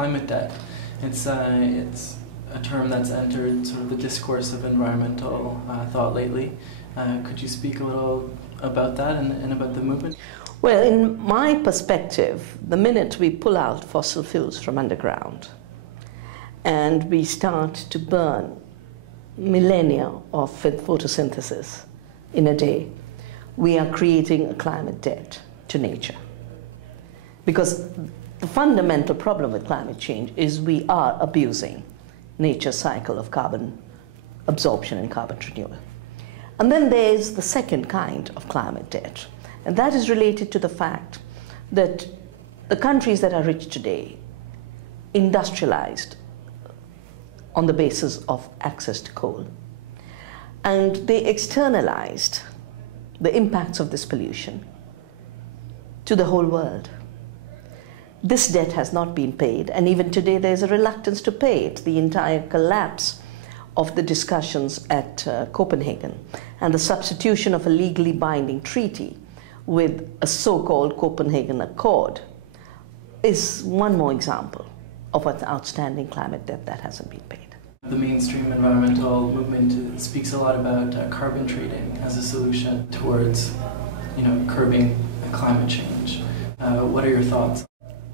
climate debt. It's a term that's entered sort of the discourse of environmental thought lately. Could you speak a little about that and about the movement? Well, in my perspective, the minute we pull out fossil fuels from underground and we start to burn millennia of photosynthesis in a day, we are creating a climate debt to nature. Because the fundamental problem with climate change is we are abusing nature's cycle of carbon absorption and carbon renewal. And then there's the second kind of climate debt, and that is related to the fact that the countries that are rich today industrialized on the basis of access to coal, and they externalized the impacts of this pollution to the whole world. This debt has not been paid, and even today there's a reluctance to pay it. The entire collapse of the discussions at Copenhagen and the substitution of a legally binding treaty with a so-called Copenhagen Accord is one more example of an outstanding climate debt that hasn't been paid. The mainstream environmental movement speaks a lot about carbon trading as a solution towards, curbing climate change. What are your thoughts?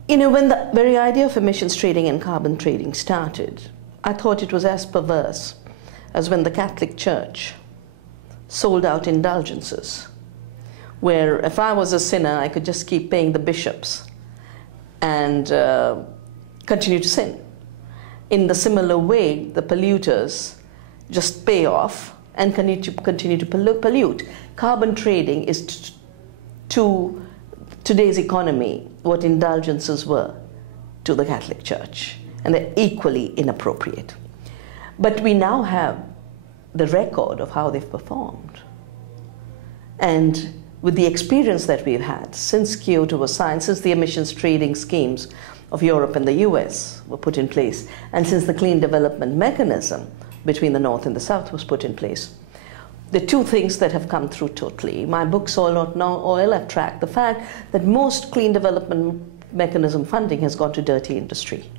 When the very idea of emissions trading and carbon trading started, I thought it was as perverse as when the Catholic Church sold out indulgences, where if I was a sinner, I could just keep paying the bishops and continue to sin. In the similar way, the polluters just pay off and continue to pollute. Carbon trading is to today's economy what indulgences were to the Catholic Church, and they're equally inappropriate. But we now have the record of how they've performed. And with the experience that we've had since Kyoto was signed, since the emissions trading schemes of Europe and the US were put in place, and since the clean development mechanism between the North and the South was put in place, the two things that have come through totally. My book, Soil Not Oil, I've tracked the fact that most clean development mechanism funding has gone to dirty industry.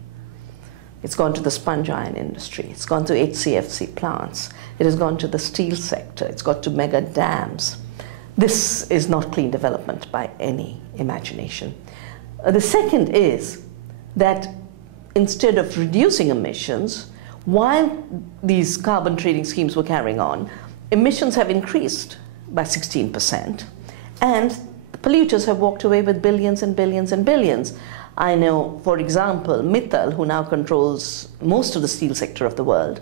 It's gone to the sponge iron industry. It's gone to HCFC plants. It has gone to the steel sector. It's got to mega dams. This is not clean development by any imagination. The second is that instead of reducing emissions, while these carbon trading schemes were carrying on, emissions have increased by 16%, and the polluters have walked away with billions and billions and billions. I know, for example, Mittal, who now controls most of the steel sector of the world,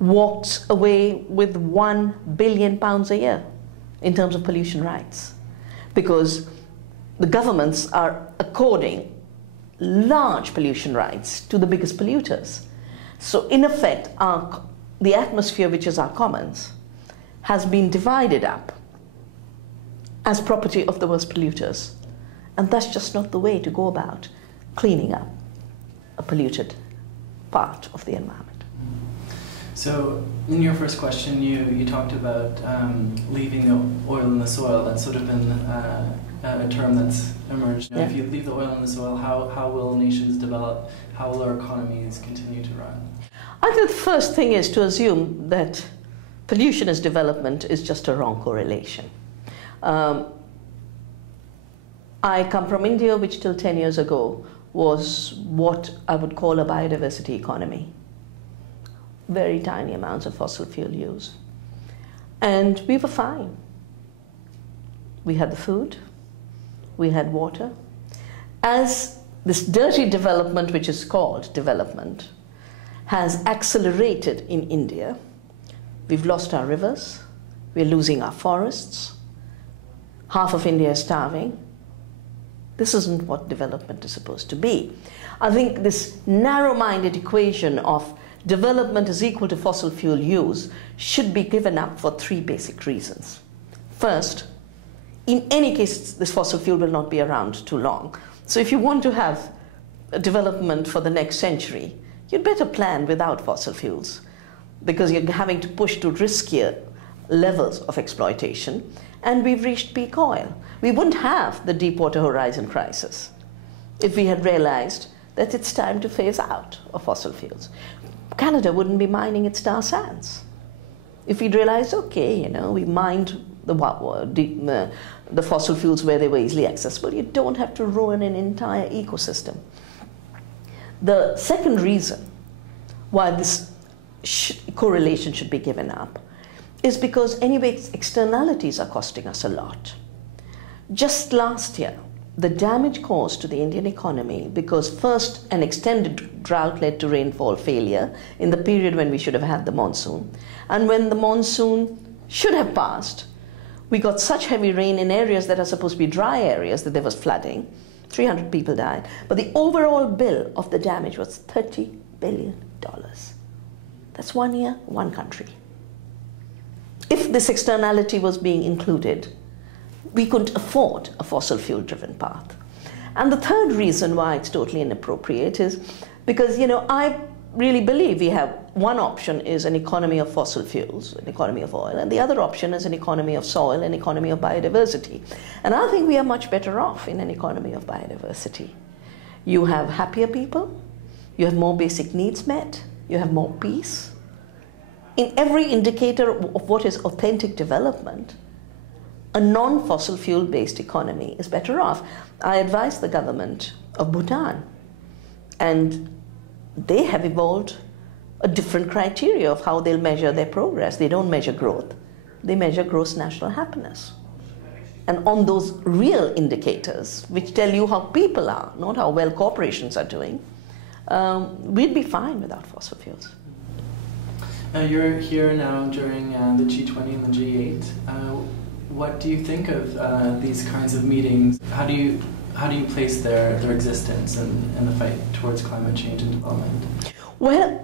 walked away with £1 billion a year in terms of pollution rights, because the governments are according large pollution rights to the biggest polluters. So in effect, the atmosphere, which is our commons, has been divided up as property of the worst polluters. And that's just not the way to go about cleaning up a polluted part of the environment. So in your first question, you talked about leaving the oil in the soil. That's sort of been a term that's emerged. Yeah. If you leave the oil in the soil, how will nations develop? How will our economies continue to run? I think the first thing is to assume that pollution as development is just a wrong correlation. I come from India, which till 10 years ago was what I would call a biodiversity economy. Very tiny amounts of fossil fuel use. And we were fine. We had the food, we had water. As this dirty development, which is called development, has accelerated in India, we've lost our rivers, we're losing our forests, half of India is starving. This isn't what development is supposed to be. I think this narrow-minded equation of development is equal to fossil fuel use should be given up for three basic reasons. First, in any case, this fossil fuel will not be around too long. So if you want to have a development for the next century, you'd better plan without fossil fuels, because you're having to push to riskier levels of exploitation, and we've reached peak oil. We wouldn't have the Deepwater Horizon crisis if we had realized that it's time to phase out of fossil fuels. Canada wouldn't be mining its tar sands if we'd realized, okay, you know, we mined the fossil fuels where they were easily accessible. You don't have to ruin an entire ecosystem. The second reason why this correlation should be given up is because anyway, externalities are costing us a lot. Just last year, the damage caused to the Indian economy, because first an extended drought led to rainfall failure in the period when we should have had the monsoon, and when the monsoon should have passed, we got such heavy rain in areas that are supposed to be dry areas that there was flooding. 300 people died. But the overall bill of the damage was $30 billion. That's 1 year, one country. If this externality was being included, we couldn't afford a fossil fuel-driven path. And the third reason why it's totally inappropriate is because, you know, I really believe we have one option is an economy of fossil fuels, an economy of oil, and the other option is an economy of soil, an economy of biodiversity. And I think we are much better off in an economy of biodiversity. You have happier people, you have more basic needs met, you have more peace. In every indicator of what is authentic development, a non-fossil fuel-based economy is better off. I advise the government of Bhutan, and they have evolved a different criteria of how they'll measure their progress. They don't measure growth, they measure gross national happiness. And on those real indicators, which tell you how people are, not how well corporations are doing, we'd be fine without fossil fuels. You're here now during the G20 and the G8. What do you think of these kinds of meetings? How do you place their existence in the fight towards climate change and development? Well,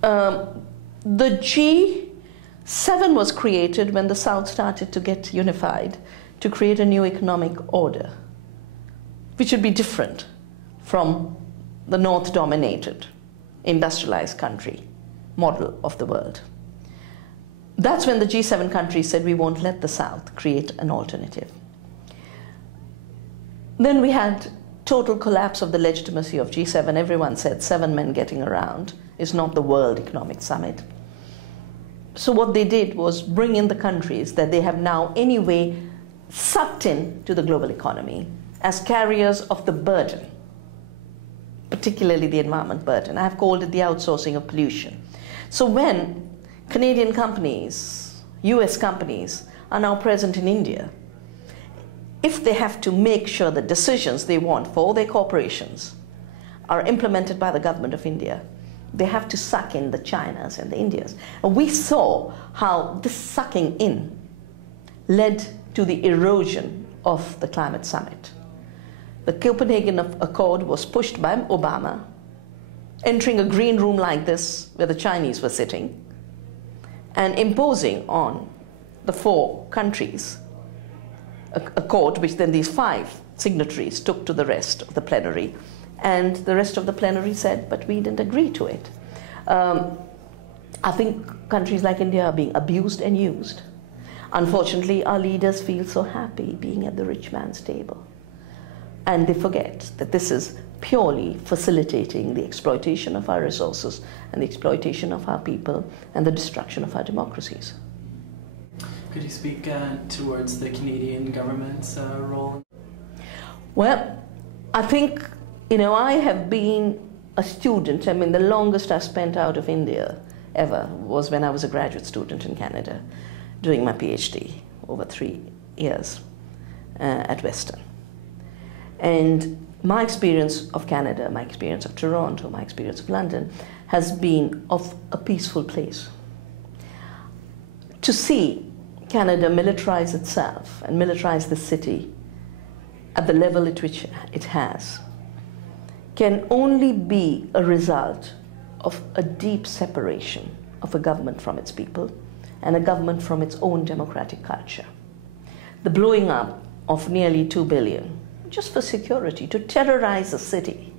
the G7 was created when the South started to get unified to create a new economic order, which would be different from the North-dominated, industrialized country model of the world. That's when the G7 countries said we won't let the South create an alternative. Then we had total collapse of the legitimacy of G7. Everyone said 7 men getting around is not the World Economic Summit. So what they did was bring in the countries that they have now anyway sucked in to the global economy as carriers of the burden, particularly the environment burden. I have called it the outsourcing of pollution. So when Canadian companies, US companies are now present in India, if they have to make sure the decisions they want for all their corporations are implemented by the government of India, they have to suck in the Chinas and the Indias. And we saw how this sucking in led to the erosion of the climate summit. The Copenhagen Accord was pushed by Obama, entering a green room like this where the Chinese were sitting, and imposing on the 4 countries accord, which then these 5 signatories took to the rest of the plenary, and the rest of the plenary said, but we didn't agree to it. I think countries like India are being abused and used. Unfortunately, our leaders feel so happy being at the rich man's table, and they forget that this is purely facilitating the exploitation of our resources and the exploitation of our people and the destruction of our democracies. Could you speak towards the Canadian government's role? Well, I think, you know, I have been a student. I mean, the longest I spent out of India ever was when I was a graduate student in Canada doing my PhD over 3 years at Western. And my experience of Canada, my experience of Toronto, my experience of London has been of a peaceful place. To see Canada militarize itself and militarize the city at the level at which it has can only be a result of a deep separation of a government from its people and a government from its own democratic culture. The blowing up of nearly 2 billion just for security, to terrorize a city,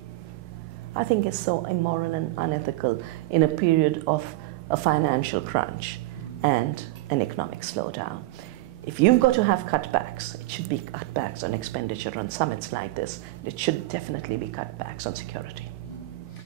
I think is so immoral and unethical in a period of a financial crunch and an economic slowdown. If you've got to have cutbacks, it should be cutbacks on expenditure on summits like this. It should definitely be cutbacks on security.